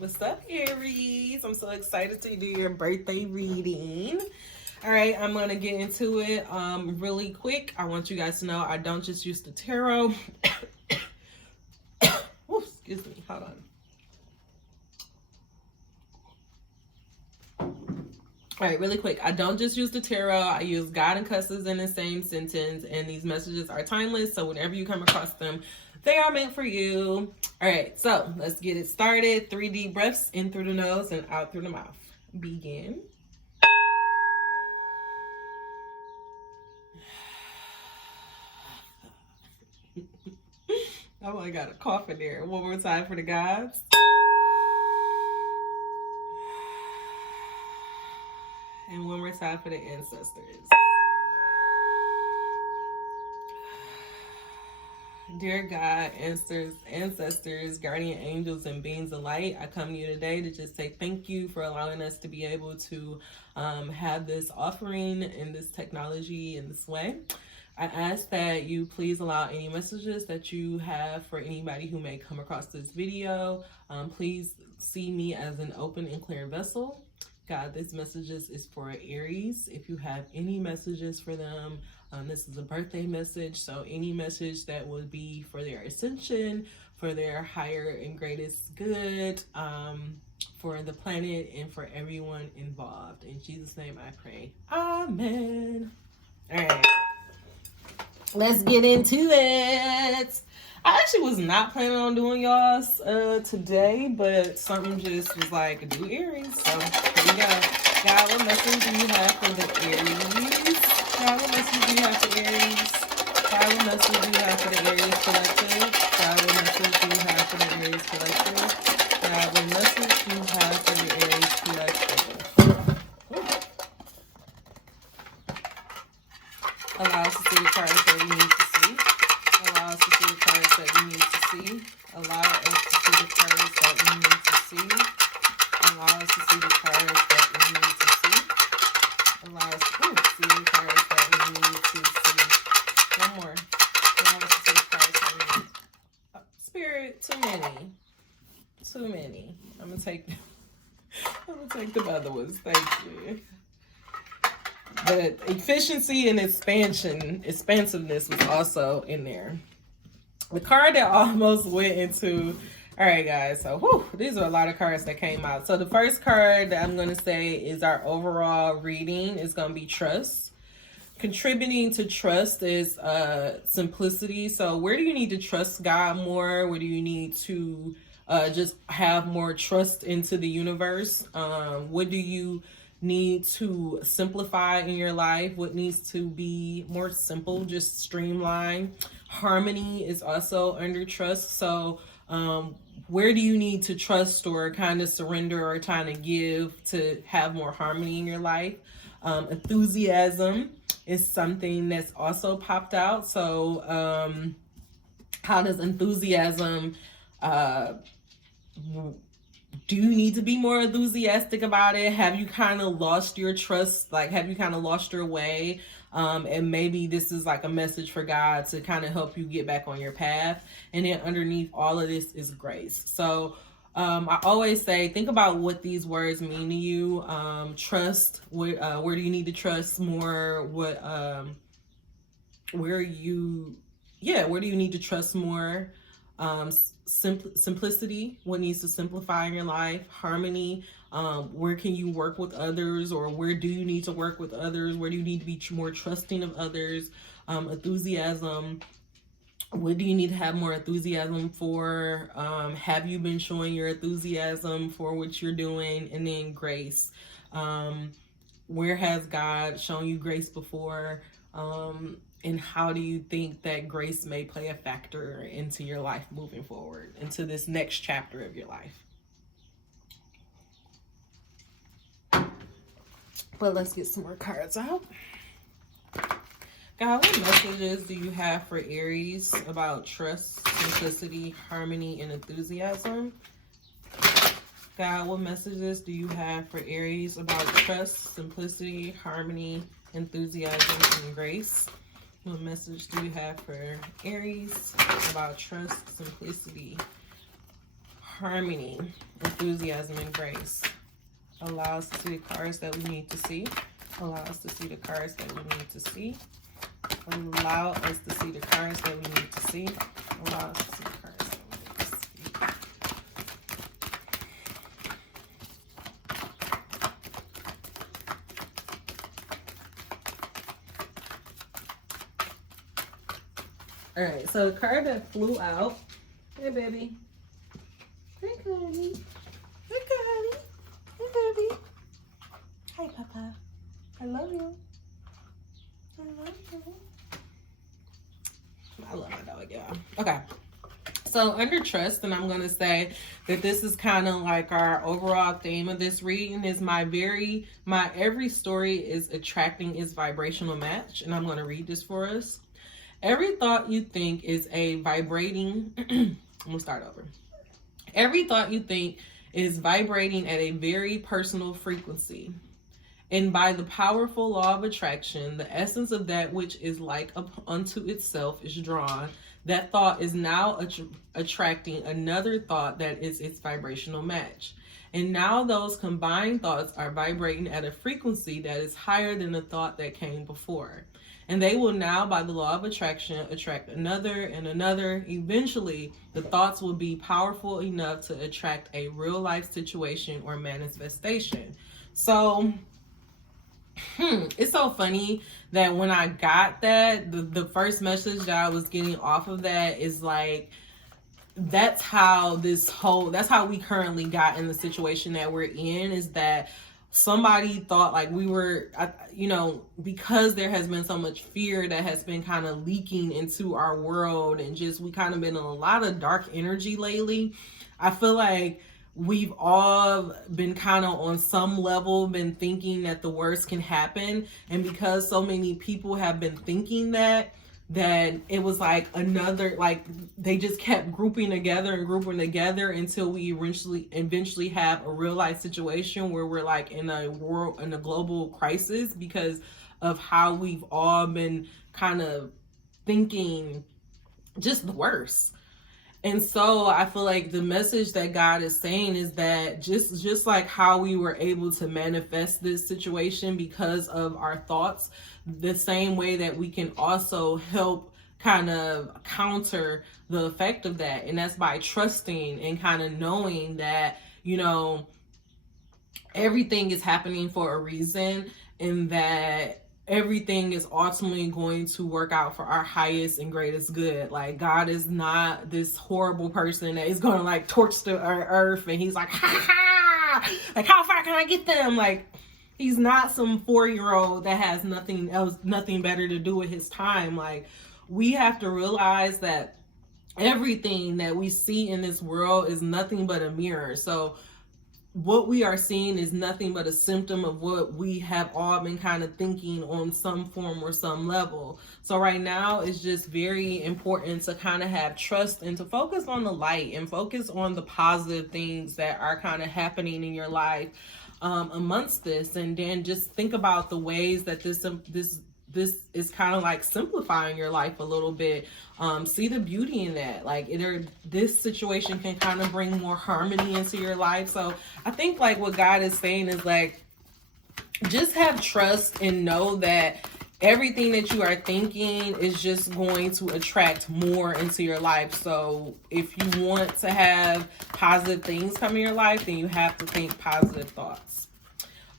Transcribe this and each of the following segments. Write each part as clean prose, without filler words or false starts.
What's up, Aries? I'm so excited to do your birthday reading. All right, I'm going to get into it really quick. I want you guys to know I don't just use the tarot. Ooh, excuse me. Hold on. All right, really quick. I don't just use the tarot. I use God and cusses in the same sentence, and these messages are timeless. So whenever you come across them, they are meant for you. All right, so let's get it started. 3 deep breaths in through the nose and out through the mouth. Begin. Oh, I got a cough in there. One more time for the gods. And one more time for the ancestors. Dear God, ancestors, guardian angels, and beings of light, I come to you today to just say thank you for allowing us to be able to have this offering and this technology in this way. I ask that you please allow any messages that you have for anybody who may come across this video. Please see me as an open and clear vessel. God, this messages is for Aries. If you have any messages for them, this is a birthday message, so any message that would be for their ascension, for their higher and greatest good, for the planet, and for everyone involved. In Jesus' name I pray. Amen. All right. Let's get into it. I actually was not planning on doing y'all's today, but something just was like, do Aries. So here we go. God, what message do you have for the Aries? God, what message do you have for Aries? God, what message do you have for the Aries collective? God, what message do you have for the Aries collective? God, what message do you have for the Aries collective? Allow us to see the cards that we need to see. Allow us to see the cards that we need to see. Allow us to see the cards that we need to see. Allow us to see the cards that we need to see. Allow us to see the cards that we need to see. One more. Allow us to see the cards that we need. Spirit, too many. Too many. I'm gonna take the other ones. Thank you. But efficiency and expansiveness was also in there. The card that almost went into, all right, guys. So, these are a lot of cards that came out. So the first card that I'm going to say is our overall reading is going to be trust. Contributing to trust is simplicity. So where do you need to trust God more? Where do you need to just have more trust into the universe? What do you need to simplify in your life? What needs to be more simple, just streamline? Harmony is also under trust. So where do you need to trust or kind of surrender or kind of give to have more harmony in your life? Enthusiasm is something that's also popped out. So how does enthusiasm do you need to be more enthusiastic about it? Have you kind of lost your trust? Like, have you kind of lost your way? And maybe this is like a message for God to kind of help you get back on your path. And then underneath all of this is grace. So I always say, think about what these words mean to you. Trust, where do you need to trust more? Where do you need to trust more? Simplicity, what needs to simplify in your life? Harmony, where can you work with others, or where do you need to work with others? Where do you need to be more trusting of others? Enthusiasm, what do you need to have more enthusiasm for? Have you been showing your enthusiasm for what you're doing? And then grace, where has God shown you grace before? And how do you think that grace may play a factor into your life moving forward, into this next chapter of your life? But let's get some more cards out. God, what messages do you have for Aries about trust, simplicity, harmony, and enthusiasm? God, what messages do you have for Aries about trust, simplicity, harmony, enthusiasm, and grace? What message do you have for Aries about trust, simplicity, harmony, enthusiasm, and grace. Allow us to see the cards that we need to see. Allow us to see the cards that we need to see. Allow us to see the cards that we need to see. Allow us to see the cards that we need to see. All right, so the card that flew out. Hey, baby. Hey, Cody. Hey, Cody. Hey, baby. Hi, Papa. I love you. I love you. I love my dog, y'all. Okay. So under trust, and I'm going to say that this is kind of like our overall theme of this reading is my every story is attracting its vibrational match. And I'm going to read this for us. Every thought you think is a vibrating, I'm going to start over. Every thought you think is vibrating at a very personal frequency. And by the powerful law of attraction, the essence of that which is like unto itself is drawn. That thought is now attracting another thought that is its vibrational match. And now those combined thoughts are vibrating at a frequency that is higher than the thought that came before. And they will now, by the law of attraction, attract another and another. Eventually, the thoughts will be powerful enough to attract a real life situation or manifestation. So, it's so funny that when I got that, the first message that I was getting off of that is like, that's how we currently got in the situation that we're in, is that somebody thought like we were, because there has been so much fear that has been kind of leaking into our world, and just we kind of been in a lot of dark energy lately. I feel like we've all been kind of on some level been thinking that the worst can happen. And because so many people have been thinking that it was like another, like they just kept grouping together until we eventually have a real life situation where we're like in a global crisis because of how we've all been kind of thinking just the worst. And so I feel like the message that God is saying is that just like how we were able to manifest this situation because of our thoughts, the same way that we can also help kind of counter the effect of that. And that's by trusting and kind of knowing that, everything is happening for a reason, and that everything is ultimately going to work out for our highest and greatest good. Like, God is not this horrible person that is going to like torch the earth and he's like, ha ha, like how far can I get them? Like, he's not some 4-year-old that has nothing better to do with his time. Like, we have to realize that everything that we see in this world is nothing but a mirror. So what we are seeing is nothing but a symptom of what we have all been kind of thinking on some form or some level. So right now it's just very important to kind of have trust and to focus on the light and focus on the positive things that are kind of happening in your life amongst this. And then just think about the ways that this is kind of like simplifying your life a little bit. See the beauty in that. Like, this situation can kind of bring more harmony into your life. So I think like what God is saying is like, just have trust and know that everything that you are thinking is just going to attract more into your life. So if you want to have positive things come in your life, then you have to think positive thoughts.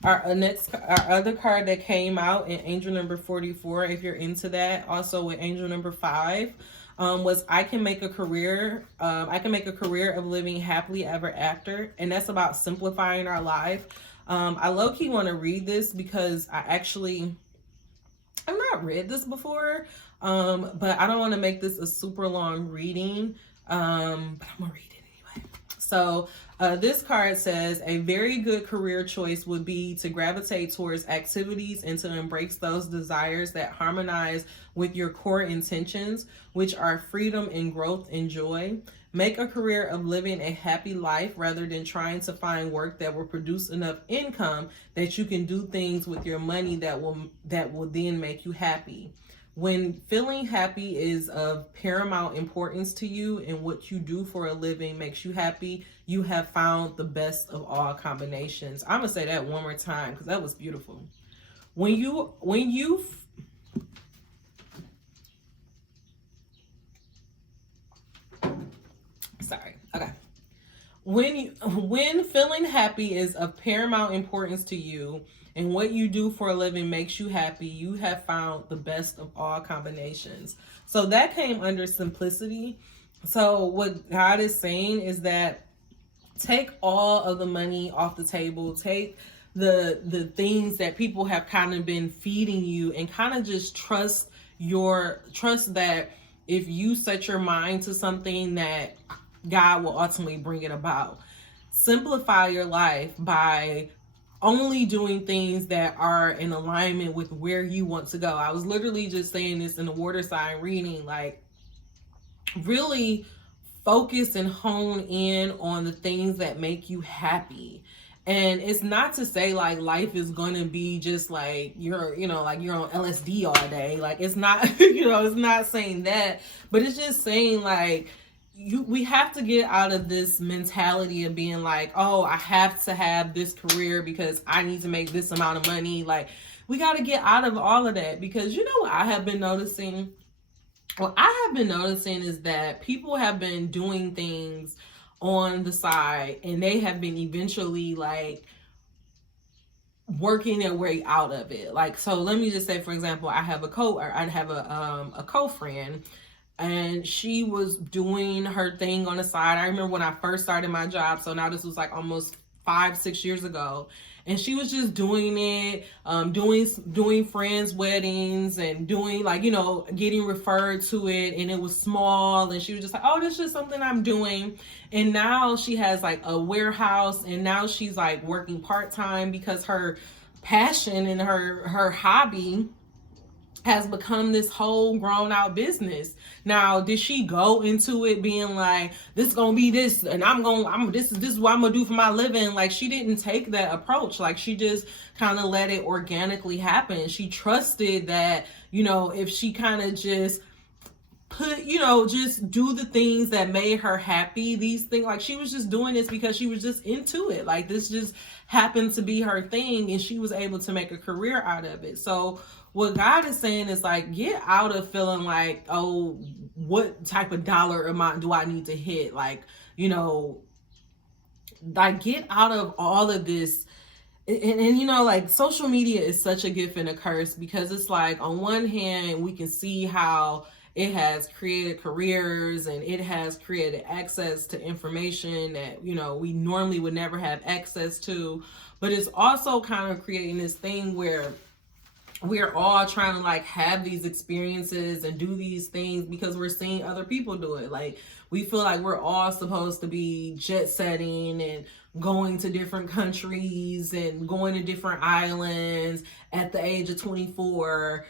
Our other card that came out in angel number 44, if you're into that, also with angel number 5, was I can make a career of living happily ever after. And that's about simplifying our life. I low-key want to read this because I've not read this before, but I don't want to make this a super long reading, but I'm gonna read it anyway. So this card says, a very good career choice would be to gravitate towards activities and to embrace those desires that harmonize with your core intentions, which are freedom and growth and joy. Make a career of living a happy life rather than trying to find work that will produce enough income that you can do things with your money that will then make you happy. When feeling happy is of paramount importance to you and what you do for a living makes you happy, you have found the best of all combinations. I'm going to say that one more time because that was beautiful. Sorry. Okay. When feeling happy is of paramount importance to you and what you do for a living makes you happy, you have found the best of all combinations. So that came under simplicity. So what God is saying is that take all of the money off the table, take the things that people have kind of been feeding you, and kind of just trust that if you set your mind to something, that God will ultimately bring it about. Simplify your life by only doing things that are in alignment with where you want to go. I was literally just saying this in the water sign reading, like really focus and hone in on the things that make you happy. And it's not to say like life is going to be just like you're on LSD all day. Like it's not, it's not saying that, but it's just saying like we have to get out of this mentality of being like, oh, I have to have this career because I need to make this amount of money. Like we got to get out of all of that, because what I have been noticing? What I have been noticing is that people have been doing things on the side and they have been eventually like working their way out of it. Like, so let me just say, for example, I have a co-friend, and she was doing her thing on the side. I remember when I first started my job, so now this was like almost 5-6 years ago, and she was just doing it, doing friends' weddings and doing like, getting referred to it, and it was small, and she was just like, oh, this is just something I'm doing. And now she has like a warehouse, and now she's like working part-time because her passion and her hobby has become this whole grown out business. Now, did she go into it being like, this is gonna be this, and this is what I'm gonna do for my living? Like, she didn't take that approach. Like, she just kind of let it organically happen. She trusted that, if she kind of just just do the things that made her happy, these things, like she was just doing this because she was just into it. Like, this just happened to be her thing, and she was able to make a career out of it. So what God is saying is like, get out of feeling like, oh, what type of dollar amount do I need to hit? Like, like get out of all of this. And like social media is such a gift and a curse, because it's like, on one hand, we can see how it has created careers and it has created access to information that, we normally would never have access to. But it's also kind of creating this thing where we're all trying to like have these experiences and do these things because we're seeing other people do it. Like, we feel like we're all supposed to be jet setting and going to different countries and going to different islands at the age of 24.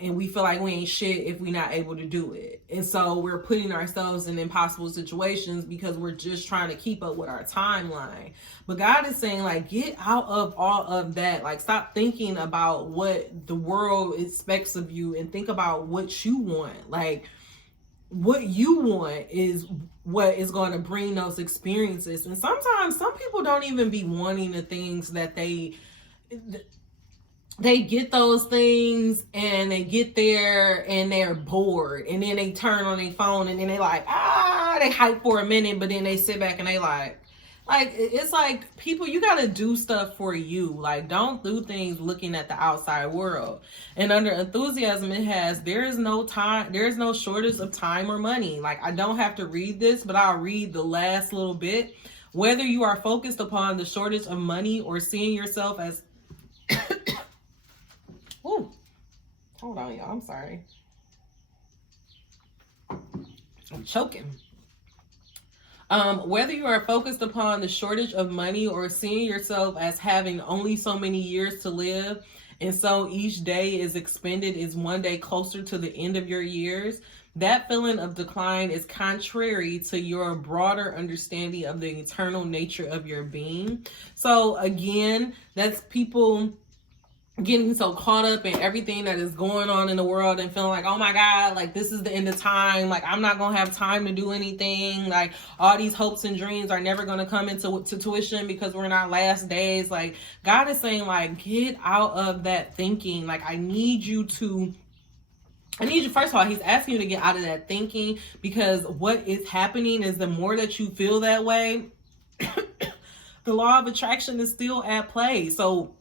And we feel like we ain't shit if we're not able to do it. And so we're putting ourselves in impossible situations because we're just trying to keep up with our timeline. But God is saying, like, get out of all of that. Like, stop thinking about what the world expects of you and think about what you want. Like, what you want is what is going to bring those experiences. And sometimes some people don't even be wanting the things that they get those things, and they get there and they're bored, and then they turn on their phone, and then they like, they hype for a minute, but then they sit back and they like it's like, people, you got to do stuff for you. Like, don't do things looking at the outside world. And under enthusiasm, there is no shortage of time or money. Like, I don't have to read this, but I'll read the last little bit. Whether you are focused upon the shortage of money or seeing yourself as Ooh, hold on, y'all. I'm sorry. I'm choking. Whether you are focused upon the shortage of money or seeing yourself as having only so many years to live, and so each day is expended is one day closer to the end of your years, that feeling of decline is contrary to your broader understanding of the eternal nature of your being. So again, that's people getting so caught up in everything that is going on in the world and feeling like, oh my God, like this is the end of time. Like I'm not going to have time to do anything. Like all these hopes and dreams are never going to come into tuition because we're in our last days. Like God is saying, like, get out of that thinking. Like I need you, first of all, he's asking you to get out of that thinking, because what is happening is the more that you feel that way, the law of attraction is still at play. So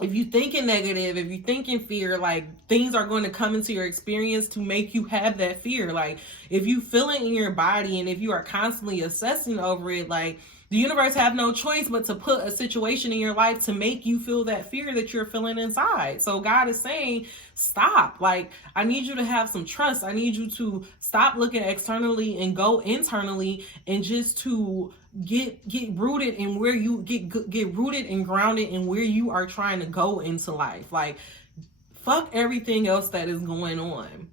if you thinking negative, if you thinking fear, like things are going to come into your experience to make you have that fear. Like if you feel it in your body and if you are constantly assessing over it, like the universe have no choice but to put a situation in your life to make you feel that fear that you're feeling inside. So God is saying, stop. Like, I need you to have some trust. I need you to stop looking externally and go internally, and just to get rooted in where you get rooted and grounded in where you are trying to go into life. Like, fuck everything else that is going on.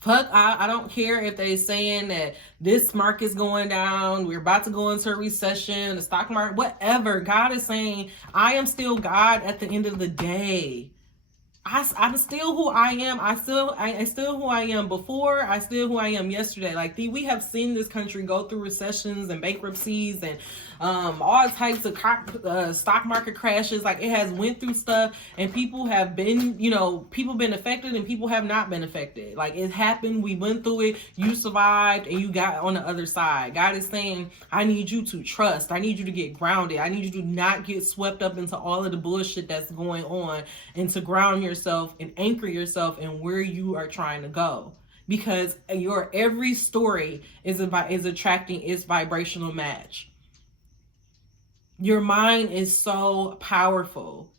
Fuck, I don't care if they saying that this market's going down, we're about to go into a recession, the stock market, whatever. God is saying, I am still God at the end of the day. I'm still who I am. I still who I am before. I still who I am yesterday. Like we have seen this country go through recessions and bankruptcies and all types of stock market crashes. Like it has went through stuff, and people have been, people been affected and people have not been affected. Like it happened. We went through it. You survived and you got on the other side. God is saying, I need you to trust. I need you to get grounded. I need you to not get swept up into all of the bullshit that's going on, and to ground yourself and anchor yourself in where you are trying to go, because your every story is attracting its vibrational match. Your mind is so powerful.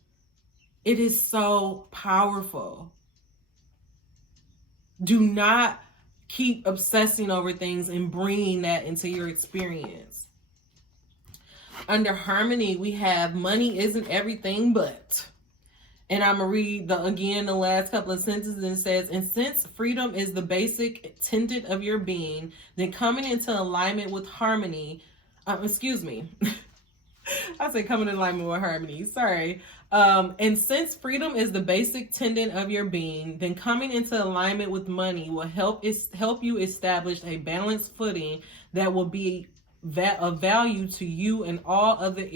It is so powerful. Do not keep obsessing over things and bringing that into your experience. Under harmony, we have money isn't everything but. And I'm going to read the last couple of sentences, and it says, and since freedom is the basic tenet of your being, then coming into alignment with harmony, I say coming in alignment with harmony. Sorry. And since freedom is the basic tenet of your being, then coming into alignment with money will help you establish a balanced footing that will be of value to you in all other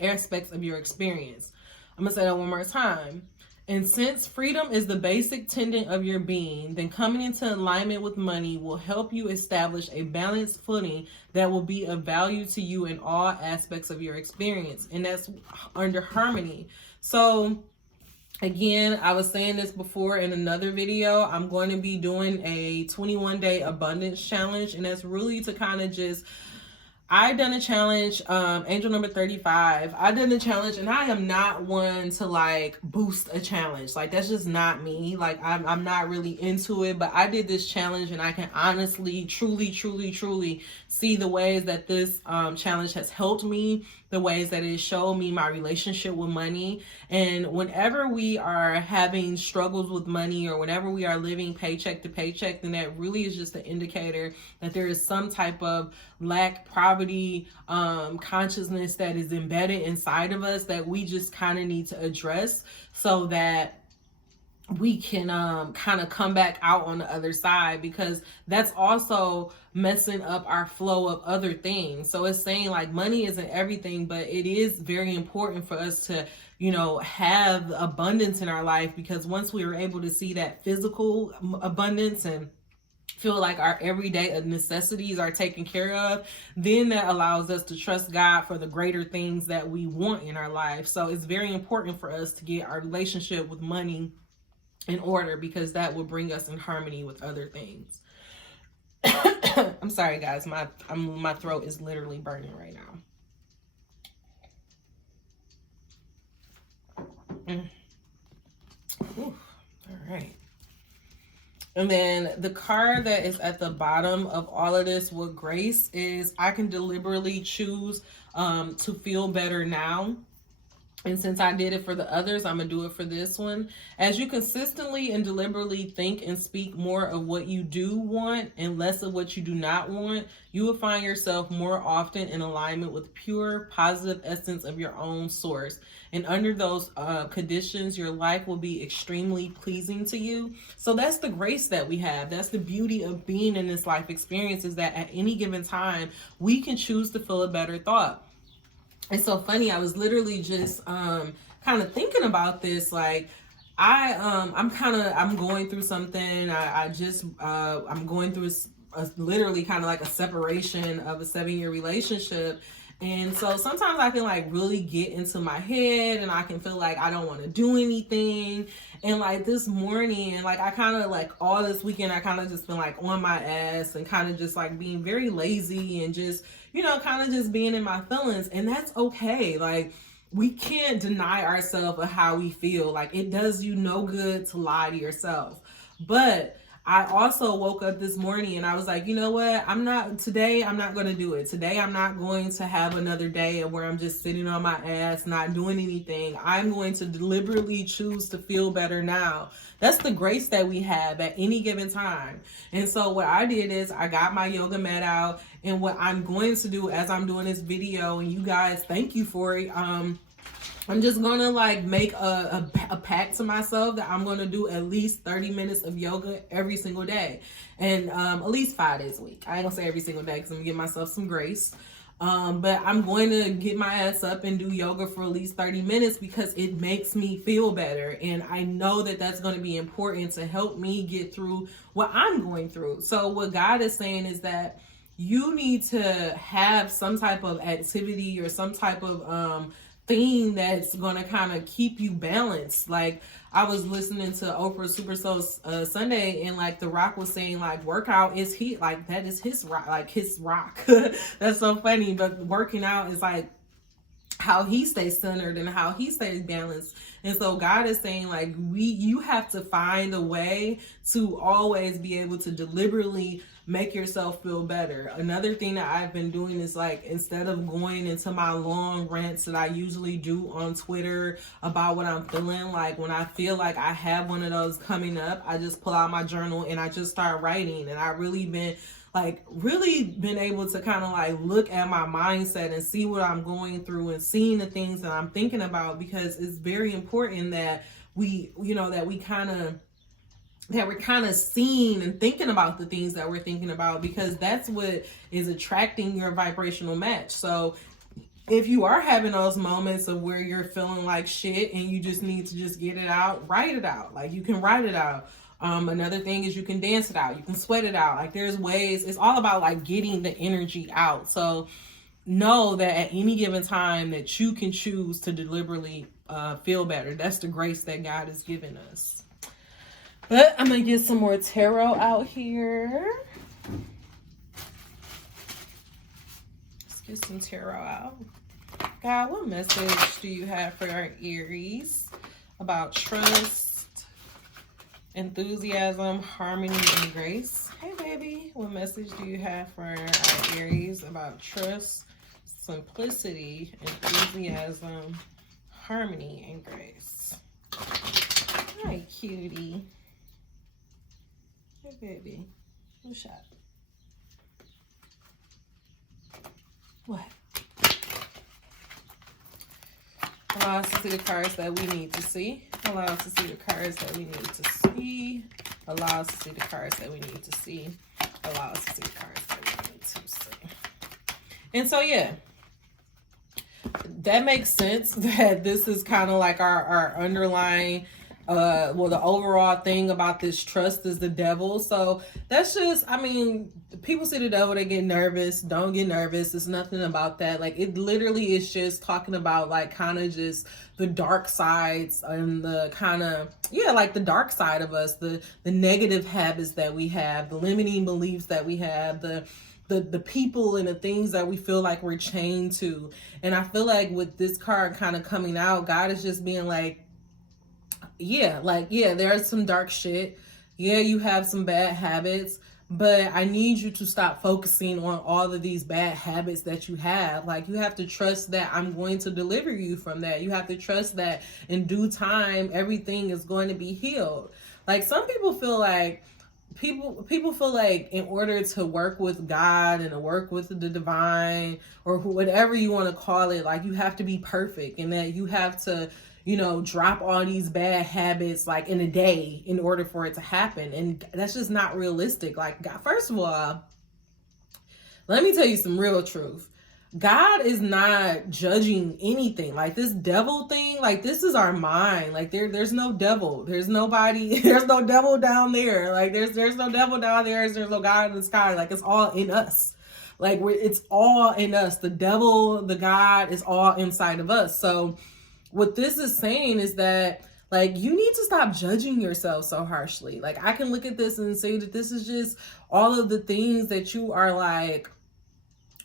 aspects of your experience. I'm going to say that one more time. And since freedom is the basic tenet of your being, then coming into alignment with money will help you establish a balanced footing that will be of value to you in all aspects of your experience. And that's under harmony. So again, I was saying this before in another video, I'm going to be doing a 21-day abundance challenge. And that's really to kind of just, I done a challenge, angel number 35. I done a challenge, and I am not one to like boost a challenge. Like that's just not me. Like I'm not really into it, but I did this challenge, and I can honestly, truly see the ways that this challenge has helped me, the ways that it showed me my relationship with money. And whenever we are having struggles with money, or whenever we are living paycheck to paycheck, then that really is just an indicator that there is some type of lack, poverty, consciousness that is embedded inside of us that we just kind of need to address, so that we can kind of come back out on the other side, because that's also messing up our flow of other things. So it's saying like money isn't everything, but it is very important for us to, have abundance in our life, because once we are able to see that physical abundance and feel like our everyday necessities are taken care of, then that allows us to trust God for the greater things that we want in our life. So it's very important for us to get our relationship with money in order, because that will bring us in harmony with other things. I'm sorry guys, my throat is literally burning right now. All right. And then the card that is at the bottom of all of this with grace is, I can deliberately choose to feel better now. And since I did it for the others, I'm going to do it for this one. As you consistently and deliberately think and speak more of what you do want and less of what you do not want, you will find yourself more often in alignment with pure, positive essence of your own source. And under those conditions, your life will be extremely pleasing to you. So that's the grace that we have. That's the beauty of being in this life experience, is that at any given time, we can choose to feel a better thought. It's so funny. I was literally just kind of thinking about this. Like, I'm going through something. I'm going through literally kind of like a separation of a 7-year relationship. And so sometimes I can like really get into my head, and I can feel like I don't want to do anything. And like this morning, like I kind of like all this weekend, I kind of just been like on my ass and kind of just like being very lazy and just, kind of just being in my feelings. And that's okay. Like, we can't deny ourselves of how we feel. Like, it does you no good to lie to yourself. But I also woke up this morning and I was like, you know what? I'm not going to do it. Today, I'm not going to have another day where I'm just sitting on my ass, not doing anything. I'm going to deliberately choose to feel better now. That's the grace that we have at any given time. And so what I did is I got my yoga mat out, and what I'm going to do as I'm doing this video, and you guys, thank you for it. I'm just gonna like make a pact to myself that I'm gonna do at least 30 minutes of yoga every single day, and at least 5 days a week. I ain't gonna say every single day because I'm gonna give myself some grace. But I'm going to get my ass up and do yoga for at least 30 minutes because it makes me feel better. And I know that that's going to be important to help me get through what I'm going through. So what God is saying is that you need to have some type of activity or some type of thing that's going to kind of keep you balanced. Like, I was listening to Oprah Super Soul Sunday, and like The Rock was saying like workout is like that is his rock, like his rock. That's so funny. But working out is like how he stays centered and how he stays balanced. And so God is saying like you have to find a way to always be able to deliberately make yourself feel better. Another thing that I've been doing is like, instead of going into my long rants that I usually do on Twitter about what I'm feeling, like when I feel like I have one of those coming up, I just pull out my journal and I just start writing. And I really been able to kind of like look at my mindset and see what I'm going through and seeing the things that I'm thinking about, because it's very important that we're kind of seeing and thinking about the things that we're thinking about, because that's what is attracting your vibrational match. So if you are having those moments of where you're feeling like shit and you just need to just get it out, write it out. Like, you can write it out. Another thing is you can dance it out. You can sweat it out. Like, there's ways. It's all about like getting the energy out. So know that at any given time that you can choose to deliberately feel better. That's the grace that God has given us. But I'm going to get some more tarot out here. Let's get some tarot out. God, what message do you have for our Aries about trust, enthusiasm, harmony, and grace? Hey, baby. What message do you have for our Aries about trust, simplicity, enthusiasm, harmony, and grace? Hi, cutie. Hey, baby. What's up? What? Allow us to see the cards that we need to see. Allow us to see the cards that we need to see. Allow us to see the cards that we need to see. Allow us to see the cards that we need to see. And so, yeah. That makes sense that this is kind of like our underlying the overall thing about this trust is the devil. So that's just, I mean, people see the devil, they get nervous. Don't get nervous. It's nothing about that. Like, it literally is just talking about like kind of just the dark sides and the kind of, like the dark side of us, the negative habits that we have, the limiting beliefs that we have, the people and the things that we feel like we're chained to. And I feel like with this card kind of coming out, God is just being like, there's some dark shit. Yeah, you have some bad habits, But I need you to stop focusing on all of these bad habits that you have. Like, you have to trust that I'm going to deliver you from that. You have to trust that in due time, everything is going to be healed. Like, some people feel like, people feel like in order to work with God and to work with the divine, or whatever you want to call it, like, you have to be perfect, and that you have to, you know, drop all these bad habits like in a day in order for it to happen. And that's just not realistic. Like, God, first of all, let me tell you some real truth. God is not judging anything. Like, this devil thing, like, this is our mind. Like, there's no devil. There's nobody, there's no devil down there. Like, there's no devil down there. There's no God in the sky. Like, it's all in us. Like, it's all in us. The devil, the God is all inside of us. So what this is saying is that, like, you need to stop judging yourself so harshly. Like, I can look at this and say that this is just all of the things that you are, like,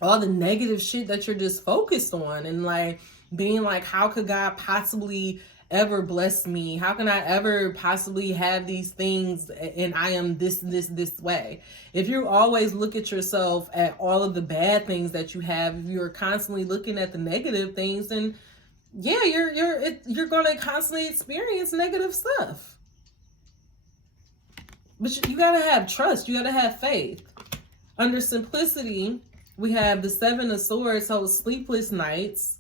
all the negative shit that you're just focused on, and like being like, how could God possibly ever bless me? How can I ever possibly have these things and I am this way? If you always look at yourself at all of the bad things that you have, if you're constantly looking at the negative things, then yeah, you're going to constantly experience negative stuff. But you got to have trust. You got to have faith. Under simplicity, we have the 7 of Swords, so sleepless nights.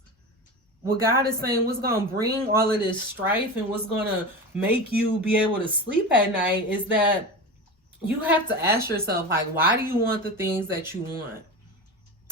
What God is saying, what's going to bring all of this strife and what's going to make you be able to sleep at night is that you have to ask yourself, like, why do you want the things that you want?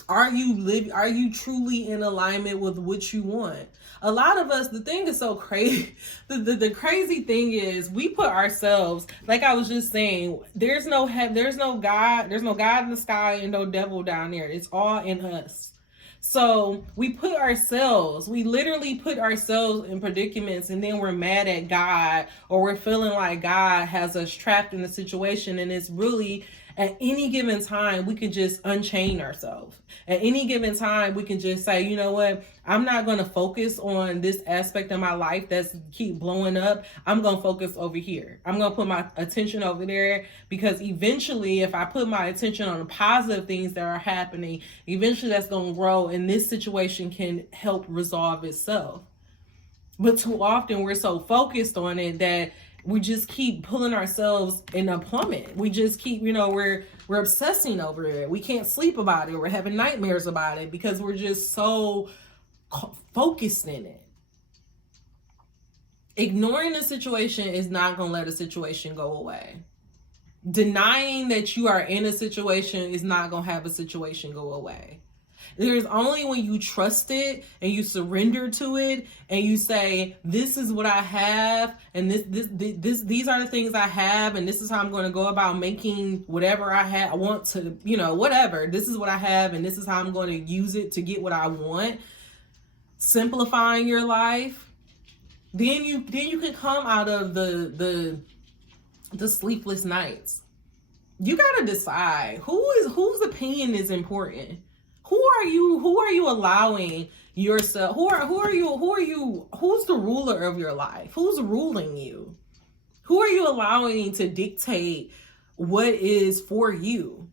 Are you truly in alignment with what you want? A lot of us, the thing is so crazy. The crazy thing is, we put ourselves, like I was just saying, there's no God in the sky and no devil down there. It's all in us. So we literally put ourselves in predicaments, and then we're mad at God, or we're feeling like God has us trapped in a situation. And it's really, at any given time, we can just unchain ourselves. At any given time, we can just say, you know what? I'm not going to focus on this aspect of my life that's keep blowing up. I'm going to focus over here. I'm going to put my attention over there, because eventually, if I put my attention on the positive things that are happening, eventually that's going to grow, and this situation can help resolve itself. But too often we're so focused on it that we just keep pulling ourselves in a plummet. We just keep, we're obsessing over it. We can't sleep about it. We're having nightmares about it because we're just so focused in it. Ignoring the situation is not going to let a situation go away. Denying that you are in a situation is not going to have a situation go away. There's only when you trust it and you surrender to it and you say, this is what I have, and these are the things I have, and this is how I'm going to go about making whatever I want to, whatever. This is what I have, and this is how I'm going to use it to get what I want. Simplifying your life. Then you can come out of the sleepless nights. You got to decide whose opinion is important. Who are you allowing yourself? Who's the ruler of your life? Who's ruling you? Who are you allowing to dictate what is for you?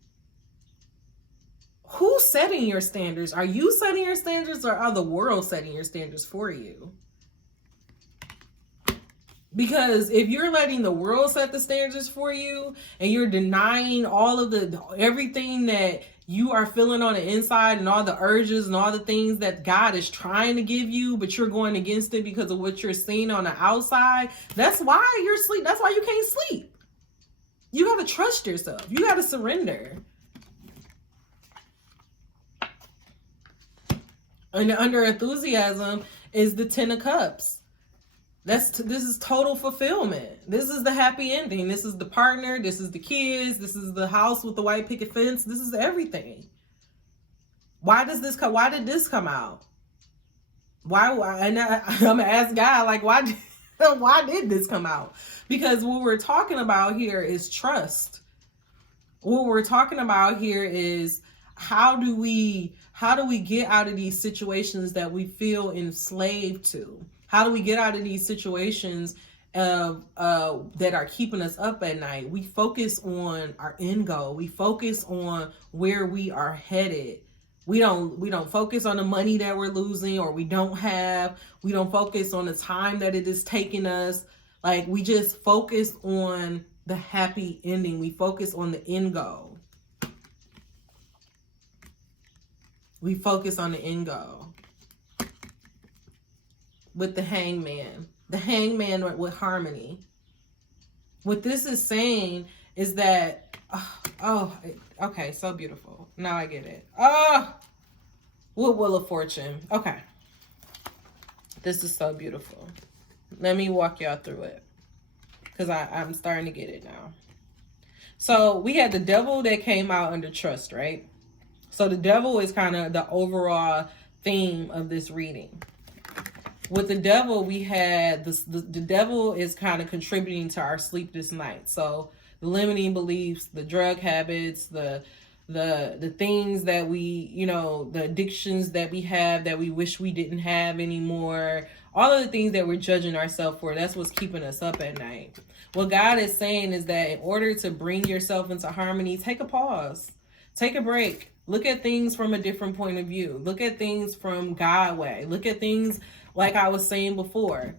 Who's setting your standards? Are you setting your standards, or are the world setting your standards for you? Because if you're letting the world set the standards for you, and you're denying all of everything that you are feeling on the inside, and all the urges and all the things that God is trying to give you, but you're going against it because of what you're seeing on the outside, that's why you're asleep. That's why you can't sleep. You got to trust yourself. You got to surrender. And under enthusiasm is the 10 of Cups. This is total fulfillment. This is the happy ending. This is the partner. This is the kids. This is the house with the white picket fence. This is everything. Why did this come out? Why? And I'm gonna ask God, like, why did this come out? Because what we're talking about here is trust. What we're talking about here is how do we get out of these situations that we feel enslaved to? How do we get out of these situations that are keeping us up at night. We focus on our end goal. We focus on where we are headed. We don't focus on the money that we're losing or we don't have. We don't focus on the time that it is taking us. Like, we just focus on the happy ending. We focus on the end goal. We focus on the end goal. With the hangman. The hangman with harmony. What this is saying is that, okay, so beautiful. Now I get it. What Wheel of Fortune. Okay. This is so beautiful. Let me walk y'all through it. Because I'm starting to get it now. So we had the devil that came out under trust, right? So the devil is kind of the overall theme of this reading. With the devil, we had the devil is kind of contributing to our sleepless nights. So the limiting beliefs, the drug habits, the things that we, the addictions that we have that we wish we didn't have anymore, all of the things that we're judging ourselves for, that's what's keeping us up at night. What God is saying is that in order to bring yourself into harmony, take a pause, take a break, look at things from a different point of view, look at things from God way, look at things like I was saying before.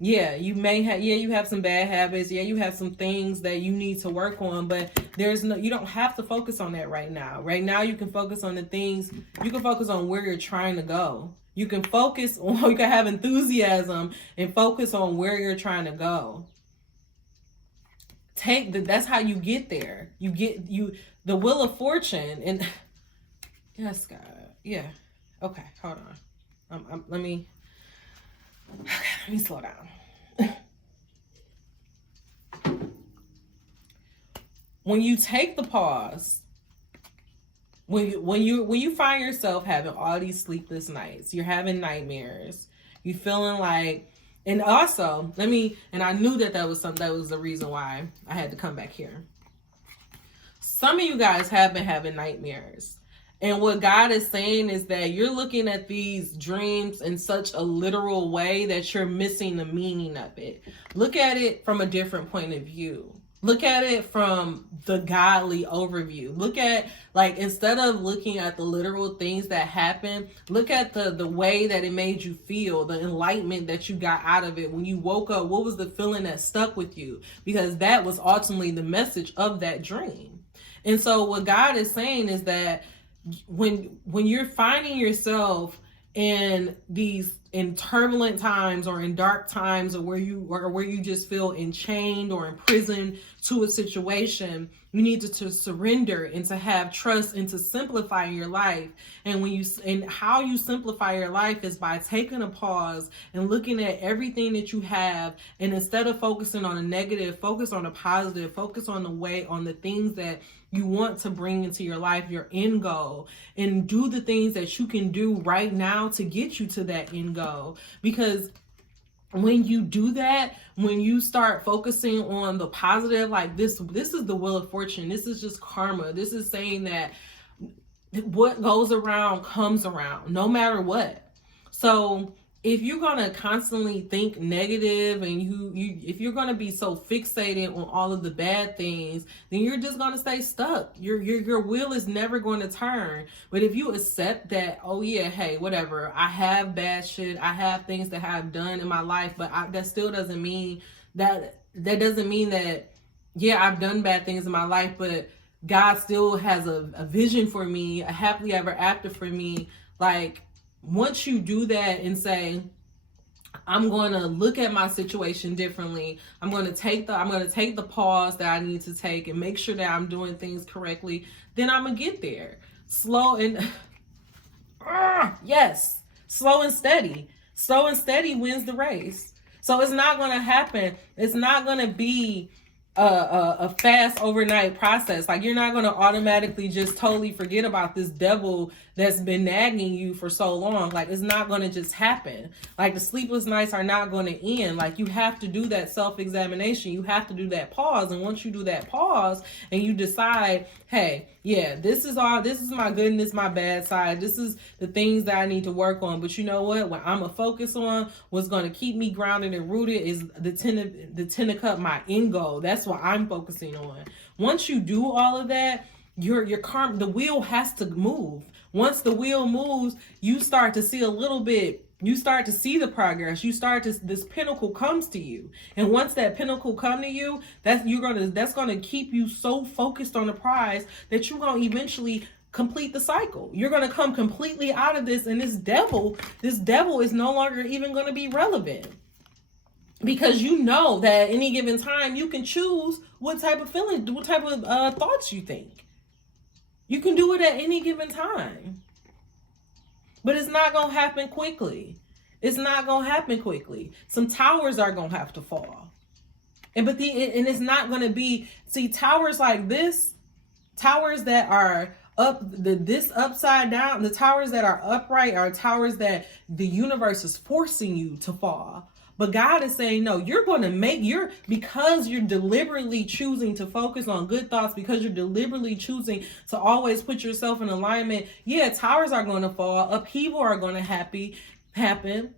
Yeah, you may have, you have some bad habits. Yeah, you have some things that you need to work on, but you don't have to focus on that right now. Right now, you can focus on the things, you can focus on where you're trying to go. You can focus on, you can have enthusiasm and focus on where you're trying to go. That's how you get there. The Wheel of Fortune, and yes, God. Yeah. Okay, hold on. Let me slow down. When you take the pause, when you find yourself having all these sleepless nights, you're having nightmares, you feeling like, and also I knew that was the reason why I had to come back here. Some of you guys have been having nightmares. And what God is saying is that you're looking at these dreams in such a literal way that you're missing the meaning of it. Look at it from a different point of view. Look at it from the godly overview. Look at, instead of looking at the literal things that happen, look at the way that it made you feel, the enlightenment that you got out of it. When you woke up, what was the feeling that stuck with you? Because that was ultimately the message of that dream. And so what God is saying is that when you're finding yourself in turbulent times or in dark times, or where you just feel enchained or imprisoned to a situation, you need to surrender and to have trust and to simplify your life. And how you simplify your life is by taking a pause and looking at everything that you have, and instead of focusing on a negative, focus on a positive, focus on the things that you want to bring into your life, your end goal, and do the things that you can do right now to get you to that end goal. Because when you do that, when you start focusing on the positive, like this is the Wheel of Fortune. This is just karma. This is saying that what goes around comes around, no matter what. So if you're going to constantly think negative, and if you're going to be so fixated on all of the bad things, then you're just going to stay stuck. Your wheel is never going to turn. But if you accept that, oh yeah, hey, whatever, I have bad shit, I have things that I've done in my life, but that still doesn't mean that yeah, I've done bad things in my life, but God still has a vision for me, a happily ever after for me. Once you do that and say, I'm going to look at my situation differently, I'm going to take the pause that I need to take and make sure that I'm doing things correctly, then I'm going to get there. Slow and slow and steady. Slow and steady wins the race. So it's not going to happen. It's not going to be a fast overnight process. Like, you're not going to automatically just totally forget about this devil that's been nagging you for so long. Like, it's not going to just happen. Like, the sleepless nights are not going to end. Like, you have to do that self-examination. You have to do that pause. And once you do that pause and you decide, hey, yeah, this is my good and this is my bad side. This is the things that I need to work on. But you know what? What I'm going to focus on, what's going to keep me grounded and rooted, is the 10 of cup, my end goal. That's what I'm focusing on. Once you do all of that, your karma, the wheel has to move. Once the wheel moves, you start to see a little bit. You start to see the progress. This pinnacle comes to you. And once that pinnacle come to you, that's gonna keep you so focused on the prize that you're gonna eventually complete the cycle. You're gonna come completely out of this, and this devil is no longer even gonna be relevant. Because you know that at any given time you can choose what type of thoughts you think. You can do it at any given time. But it's not going to happen quickly. It's not going to happen quickly. Some towers are going to have to fall. And it's not going to be, see, towers like this, towers that are this upside down, the towers that are upright are towers that the universe is forcing you to fall. But God is saying, no, you're going to because you're deliberately choosing to focus on good thoughts, because you're deliberately choosing to always put yourself in alignment. Yeah, towers are going to fall. Upheaval are going to happen.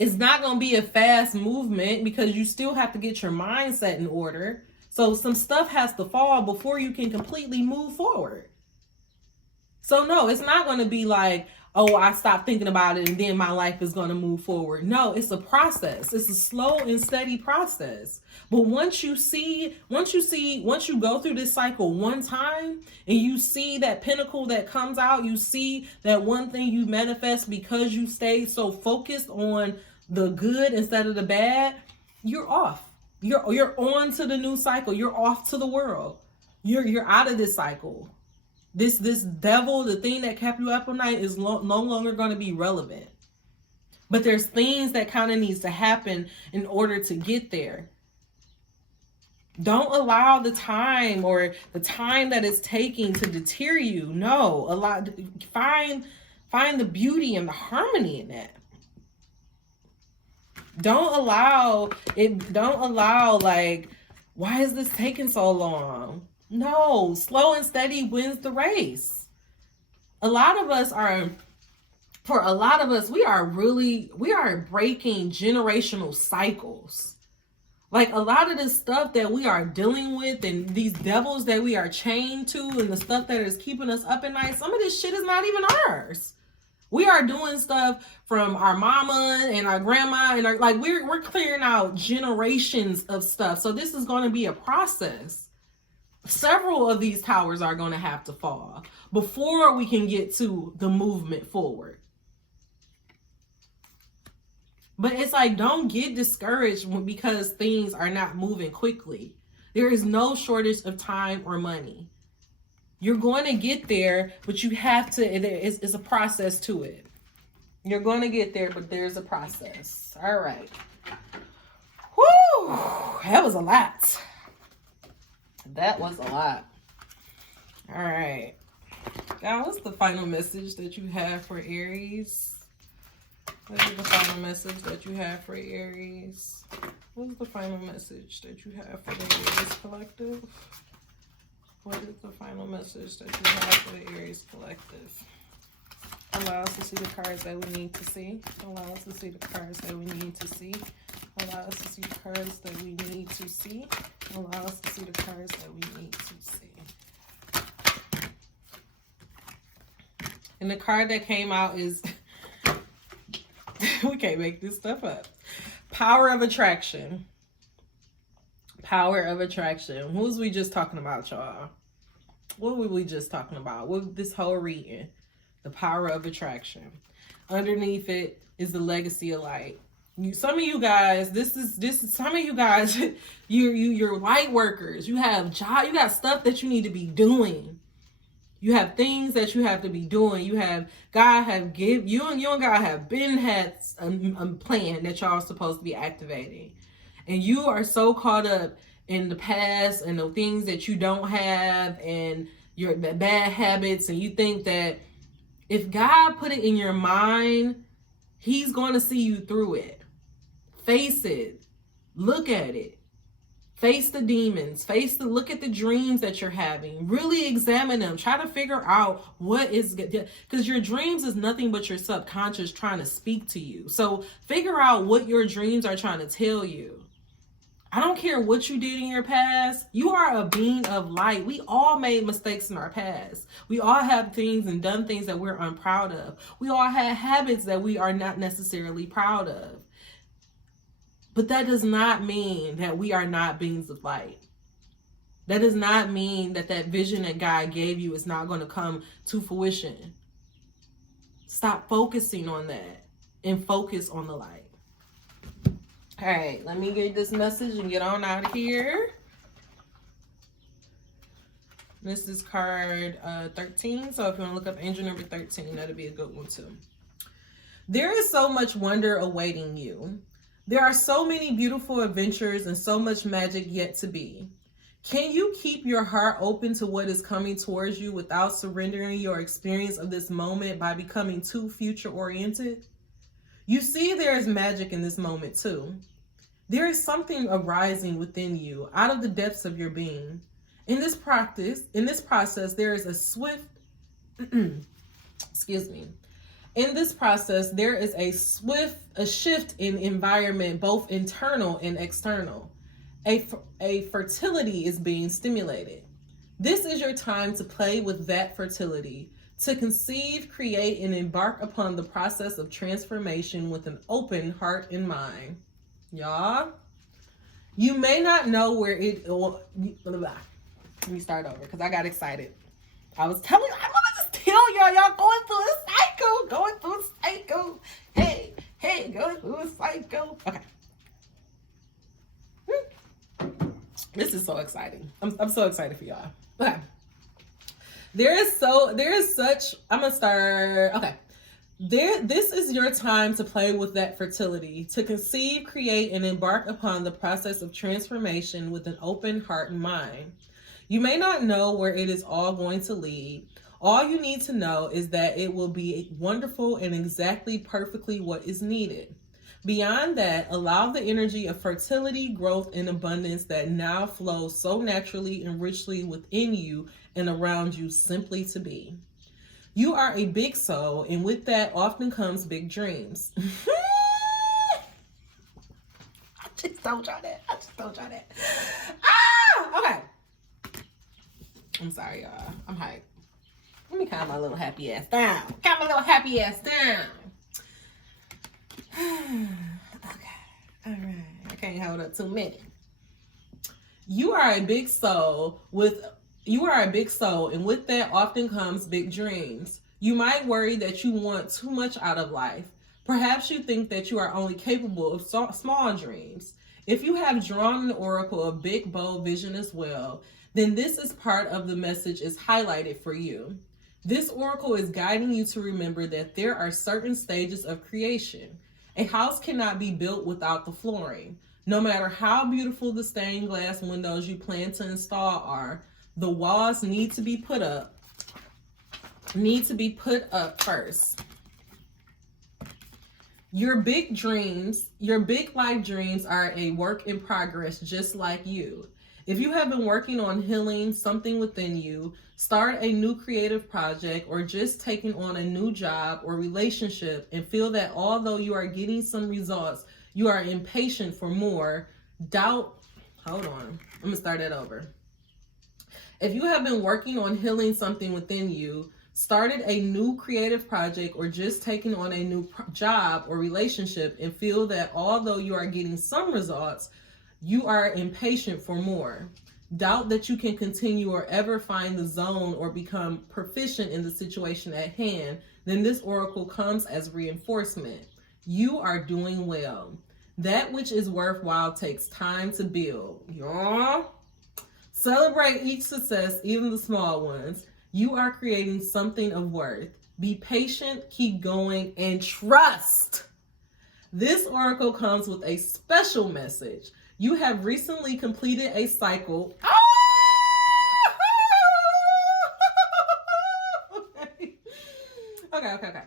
It's not going to be a fast movement because you still have to get your mindset in order. So some stuff has to fall before you can completely move forward. So no, it's not going to be like, oh, I stopped thinking about it and then my life is going to move forward. No, it's a process. It's a slow and steady process. But once you go through this cycle one time and you see that pinnacle that comes out, you see that one thing you manifest because you stayed so focused on the good instead of the bad, you're off. You're on to the new cycle. You're off to the world. You're out of this cycle. This devil, the thing that kept you up all night, is no longer going to be relevant. But there's things that kind of needs to happen in order to get there. Don't allow the time that it's taking to deter you. No, find the beauty and the harmony in that. Don't allow like, why is this taking so long? No, slow and steady wins the race. We are breaking generational cycles. Like, a lot of this stuff that we are dealing with and these devils that we are chained to and the stuff that is keeping us up at night, some of this shit is not even ours. We are doing stuff from our mama and our grandma and we're clearing out generations of stuff. So this is going to be a process. Several of these towers are going to have to fall before we can get to the movement forward. But it's like, don't get discouraged because things are not moving quickly. There is no shortage of time or money. You're going to get there, but you have to, it's a process to it. You're going to get there, but there's a process. All right. Whoo, that was a lot. That was a lot. All right. Now, what's the final message that you have for Aries? What is the final message that you have for Aries? What is the final message that you have for the Aries Collective? What is the final message that you have for the Aries Collective? Allow us to see the cards that we need to see. Allow us to see the cards that we need to see. Allow us to see the cards that we need to see. Allow us to see the cards that we need to see. And the card that came out is, we can't make this stuff up. Power of attraction. Power of attraction. What was we just talking about, y'all? What were we just talking about? What this whole reading? The power of attraction. Underneath it is the legacy of light. Some of you guys, some of you guys, you're light workers. You have job, you got stuff that you need to be doing. You have things that you have to be doing. You and God have been had a plan that y'all are supposed to be activating. And you are so caught up in the past and the things that you don't have and your bad habits, and you think that if God put it in your mind, he's going to see you through it. Face it. Look at it. Face the demons. Look at the dreams that you're having. Really examine them. Try to figure out what is good. Because your dreams is nothing but your subconscious trying to speak to you. So figure out what your dreams are trying to tell you. I don't care what you did in your past. You are a being of light. We all made mistakes in our past. We all have things and done things that we're unproud of. We all had habits that we are not necessarily proud of. But that does not mean that we are not beings of light. That does not mean that that vision that God gave you is not going to come to fruition. Stop focusing on that and focus on the light. All right, let me get this message and get on out of here. This is card 13. So if you want to look up angel number 13, that'll be a good one too. There is so much wonder awaiting you. There are so many beautiful adventures and so much magic yet to be. Can you keep your heart open to what is coming towards you without surrendering your experience of this moment by becoming too future-oriented? You see, there is magic in this moment too. There is something arising within you out of the depths of your being. In this process, there is a swift, In this process, there is a shift in environment, both internal and external. A fertility is being stimulated. This is your time to play with that fertility, to conceive, create, and embark upon the process of transformation with an open heart and mind. Y'all, you may not know where it... Let me start over because I got excited. I want to just tell y'all going through a cycle. Hey, going through a cycle. Okay. This is so exciting. I'm so excited for y'all. Okay. This is your time to play with that fertility, to conceive, create, and embark upon the process of transformation with an open heart and mind. You may not know where it is all going to lead. All you need to know is that it will be wonderful and exactly perfectly what is needed. Beyond that, allow the energy of fertility, growth, and abundance that now flows so naturally and richly within you and around you simply to be. You are a big soul, and with that often comes big dreams. I just told y'all that. Okay. I'm sorry, y'all. I'm hyped. Let me calm my little happy ass down. Okay. All right. I can't hold up too many. You are a big soul, and with that often comes big dreams. You might worry that you want too much out of life. Perhaps you think that you are only capable of small dreams. If you have drawn an oracle of big, bold vision as well, then this is part of the message is highlighted for you. This oracle is guiding you to remember that there are certain stages of creation. A house cannot be built without the flooring. No matter how beautiful the stained glass windows you plan to install are, the walls need to be put up first. Your big life dreams are a work in progress, just like you. If you have been working on healing something within you, start a new creative project, or just taking on a new job or relationship and feel that although you are getting some results, you are impatient for more, If you have been working on healing something within you, started a new creative project, or just taken on a new job or relationship and feel that although you are getting some results, you are impatient for more, doubt that you can continue or ever find the zone or become proficient in the situation at hand, then this oracle comes as reinforcement. You are doing well. That which is worthwhile takes time to build. Y'all, celebrate each success, even the small ones. You are creating something of worth. Be patient, keep going, and trust. This oracle comes with a special message. You have recently completed a cycle. Okay.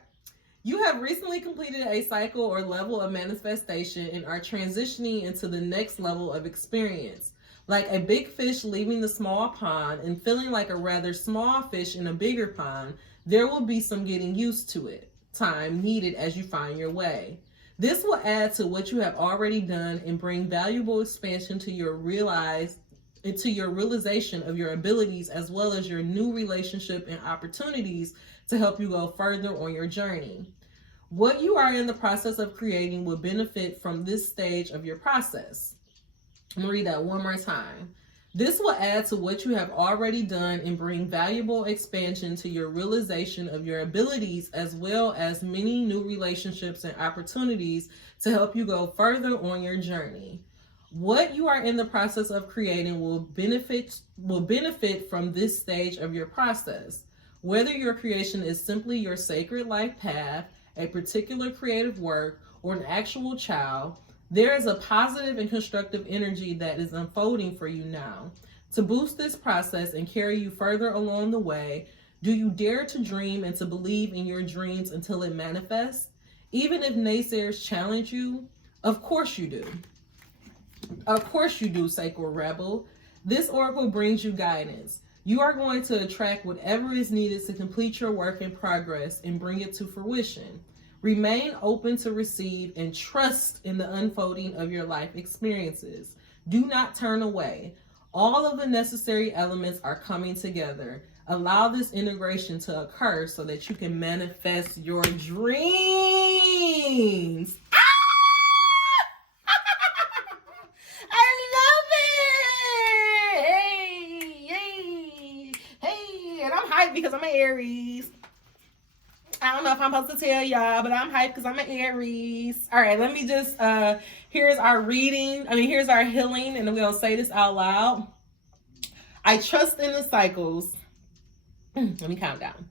You have recently completed a cycle or level of manifestation and are transitioning into the next level of experience. Like a big fish leaving the small pond and feeling like a rather small fish in a bigger pond, there will be some getting used to it. Time needed as you find your way. This will add to what you have already done and bring valuable expansion to your realization of your abilities, as well as your new relationship and opportunities to help you go further on your journey. What you are in the process of creating will benefit from this stage of your process. I'm going to read that one more time. This will add to what you have already done and bring valuable expansion to your realization of your abilities, as well as many new relationships and opportunities to help you go further on your journey. What you are in the process of creating will benefit from this stage of your process. Whether your creation is simply your sacred life path, a particular creative work, or an actual child, there is a positive and constructive energy that is unfolding for you now. To boost this process and carry you further along the way, do you dare to dream and to believe in your dreams until it manifests? Even if naysayers challenge you, of course you do. Of course you do, Sacred Rebel. This oracle brings you guidance. You are going to attract whatever is needed to complete your work in progress and bring it to fruition. Remain open to receive and trust in the unfolding of your life experiences. Do not turn away. All of the necessary elements are coming together. Allow this integration to occur so that you can manifest your dreams. Because I'm an Aries. I don't know if I'm supposed to tell y'all, but I'm hyped because I'm an Aries. All right, let me just, here's our here's our healing, and we're going to say this out loud. I trust in the cycles. Let me count down.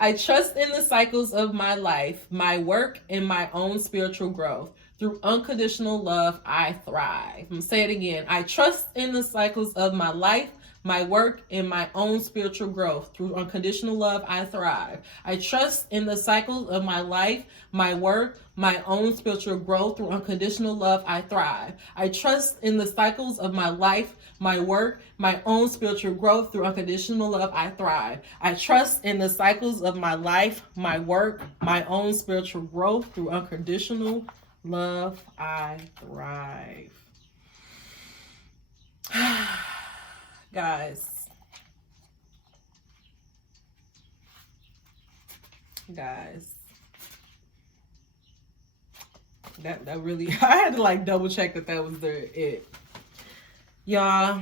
I trust in the cycles of my life, my work, and my own spiritual growth. Through unconditional love, I thrive. I'm going to say it again. I trust in the cycles of my life, my work, and my own spiritual growth. Through unconditional love, I thrive. I trust in the cycles of my life, my work, my own spiritual growth. Through unconditional love, I thrive. I trust in the cycles of my life, my work, my own spiritual growth. Through unconditional love, I thrive. I trust in the cycles of my life, my work, my own spiritual growth. Through unconditional love, I thrive. Guys, that really, I had to like double check that was it. Y'all,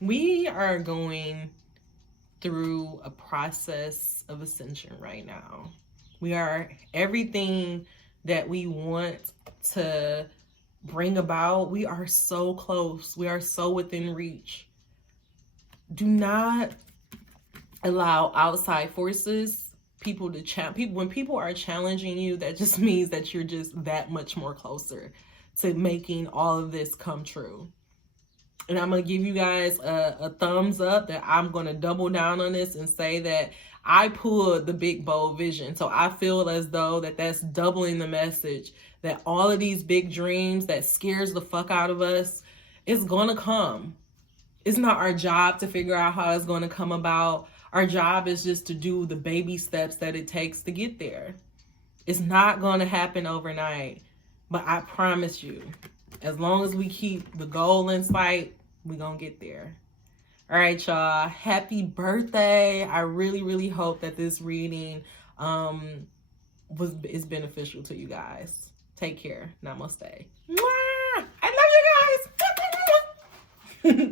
we are going through a process of ascension right now. We are everything that we want to bring about. We are so close. We are so within reach. Do not allow outside forces, when people are challenging you, that just means that you're just that much more closer to making all of this come true. And I'm going to give you guys a thumbs up that I'm going to double down on this and say that I pulled the big bold vision. So I feel as though that's doubling the message, that all of these big dreams that scares the fuck out of us is going to come. It's not our job to figure out how it's going to come about. Our job is just to do the baby steps that it takes to get there. It's not going to happen overnight, but I promise you, as long as we keep the goal in sight, we're going to get there. All right, y'all. Happy birthday. I really, really hope that this reading is beneficial to you guys. Take care. Namaste. Mwah! I love you guys.